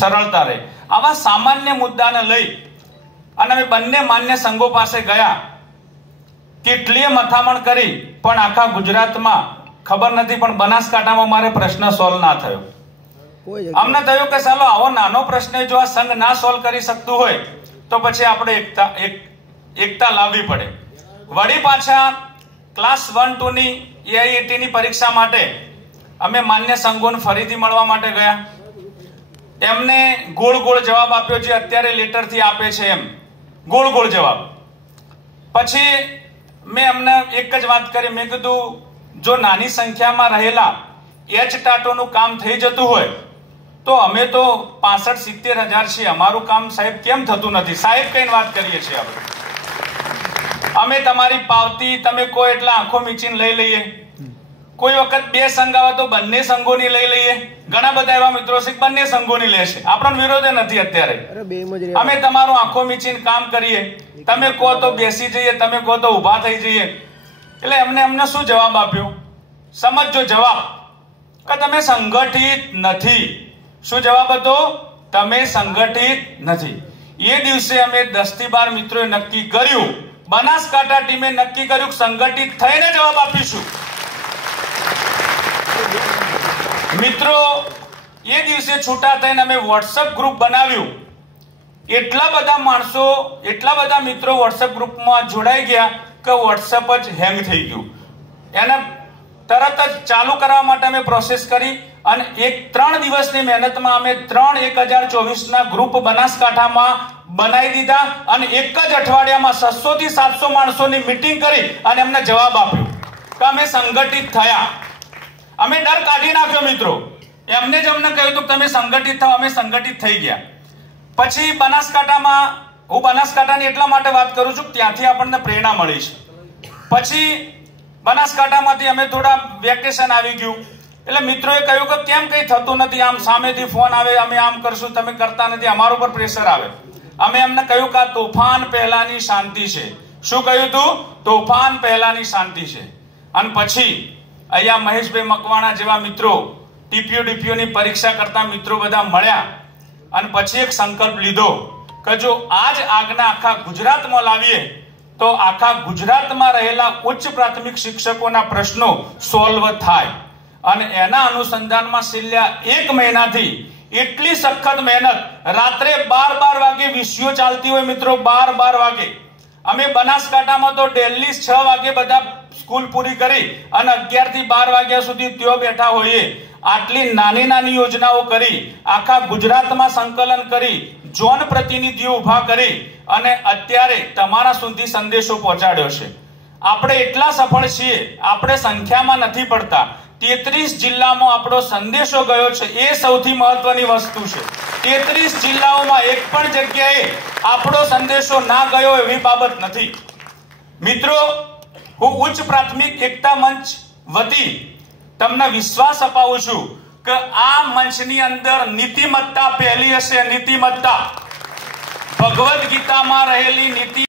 સરળતા રહે। આવા સામાન્ય મુદ્દાને લઈ અને અમે બંને માન્ય સંઘો પાસે ગયા, કેટલીય મથામણ કરી, પણ આખા ગુજરાતમાં ખબર નથી, પણ બનાસકાંઠામાં મારે પ્રશ્ન સોલ્વ ના થયો। અમને થયું કે ચાલો આવો નાનો પ્રશ્ન જો આ સંઘ ના સોલ્વ કરી શકતું હોય તો પછી આપણે એકતા લાવવી પડે। વળી પાછા ક્લાસ 1-2 ની AIET ની પરીક્ષા માટે અમે માન્ય સંઘોને ફરીથી મળવા માટે ગયા। એમને ગોળ ગોળ જવાબ આપ્યો, જે અત્યારે લેટરથી આપે છે એમ ગોળ ગોળ જવાબ। પછી મેં એમને એક જ વાત કરી, મેં કીધું જો નાની સંખ્યામાં રહેલા એચ ટાટોનું કામ થઈ જતું હોય તો અમે તો 65-70 હજાર છીએ, અમારું કામ સાહેબ કેમ થતું નથી? સાહેબ કઈ વાત કરીએ છીએ આપણે? અમે તમારી પાવતી તમે કોઈ એટલા આંખો મીચીને લઈ લઈએ, કોઈ વખત 2 સંઘ આવે તો બંને સંઘોની લઈ લઈએ। ઘણા બધા એવા મિત્રો છે બંને સંઘોની લેશે, આપણો વિરોધ નથી અત્યારે। અમે તમારું આંખો મીચીને કામ કરીએ, તમે કહો તો બેસી જઈએ, તમે કહો તો ઊભા થઈ જઈએ। એટલે અમને શું જવાબ આપ્યો? સમજો જવાબ કે તમે સંગઠિત નથી। શું જવાબ હતો? તમે સંગઠિત નથી। એ દિવસે અમે 10 થી 12 મિત્રોએ નક્કી કર્યું, બનાસકાંઠા ટીમે નક્કી કર્યું સંગઠિત થઈને જવાબ આપીશું। મિત્રો એ દિવસે છૂટા થઈને અમે વોટ્સએપ ગ્રુપ બનાવ્યું। એટલા બધા માણસો, એટલા બધા મિત્રો વોટ્સએપ ગ્રુપમાં જોડાઈ ગયા કે વોટ્સએપ જ હેંગ થઈ ગયું। એને તરત જ ચાલુ કરવા માટે અમે પ્રોસેસ કરી અને 3 દિવસની મહેનતમાં અમે 1024 ના ગ્રુપ બનાસકાંઠામાં બનાવી દીધા અને એક જ અઠવાડિયામાં 600 થી 700 માણસોની મીટિંગ કરી અને એમને જવાબ આપ્યો કે અમે સંગઠિત થયા। અમે ડર કાઢી નાખ્યો મિત્રો। એમને જ અમને કહ્યું હતું તમે સંગઠિત થાઓ, અમે સંગઠિત થઈ ગયા। પછી બનાસકાંઠામાં, હું બનાસકાંઠાની એટલા માટે વાત કરું છું ત્યાંથી આપણને પ્રેરણા મળી છે। પછી બનાસકાંઠામાંથી અમે થોડા વેકેશન આવી ગયું એટલે મિત્રોએ કહ્યું કે કેમ કંઈ થતું નથી, આમ સામેથી ફોન આવે, અમે આમ કરશું, તમે કરતા નથી, અમારા ઉપર પ્રેશર આવે। અમે એમને કહ્યું કે આ તોફાન પહેલાની શાંતિ છે। શું કહ્યું હતું? તોફાન પહેલાની શાંતિ છે। અને પછી અહીંયા મહેશભાઈ મકવાણા જેવા મિત્રો, TPU ની પરીક્ષા કરતા મિત્રો બધા મળ્યા અને પછી એક સંકલ્પ લીધો કે જો આજ આજ્ઞા આખા ગુજરાતમાં લાવીએ તો આખા ગુજરાતમાં રહેલા ઉચ્ચ પ્રાથમિક શિક્ષકોના પ્રશ્નો સોલ્વ થાય। અને એના અનુસંધાનમાં છેલ્લા 1 મહિનાથી એટલી સખત મહેનત, રાત્રે 12 વાગે વિષયો ચાલતી હોય મિત્રો, 12 વાગે। અમે બનાસકાંઠામાં તો ડેલી 6 વાગે બધા સ્કૂલ પૂરી કરી અને 11 થી 12 વાગ્યા સુધી ત્યાં બેઠા હોઈએ। આટલી નાની નાની યોજનાઓ કરી, આખા ગુજરાતમાં સંકલન કરી, ઝોન પ્રતિનિધિઓ ઉભા કરી અને અત્યારે તમારા સુધી સંદેશો પહોંચાડ્યો છે। આપણે એટલા સફળ છીએ, આપણે સંખ્યામાં નથી પડતા, 33 જિલ્લામાં આપણો સંદેશો ગયો છે, એ સૌથી મહત્વની વસ્તુ છે। 33 જિલ્લાઓમાં એક પણ જગ્યાએ આપણો સંદેશો ના ગયો એવી બાબત નથી। મિત્રો, હું ઉચ્ચ પ્રાથમિક એકતા મંચ વતી તમને વિશ્વાસ અપાવું છું કે આ મંચની અંદર નીતિમત્તા પહેલી હશે। નીતિમત્તા, ભગવદ ગીતામાં રહેલી નીતિ